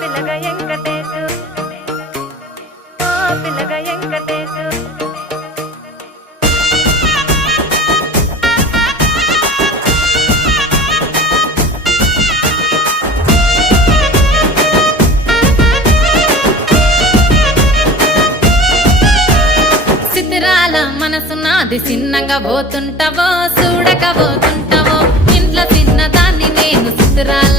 పిల్లగా వెంకటేశు ఓ పిల్లగా వెంకటేశు సిద్ధిరాల మనసు నాది చిన్నగా పోతుంటావో చూడక పోతుంటావో ఇంట్లో చిన్నదాన్ని నేను సిద్ధిరాల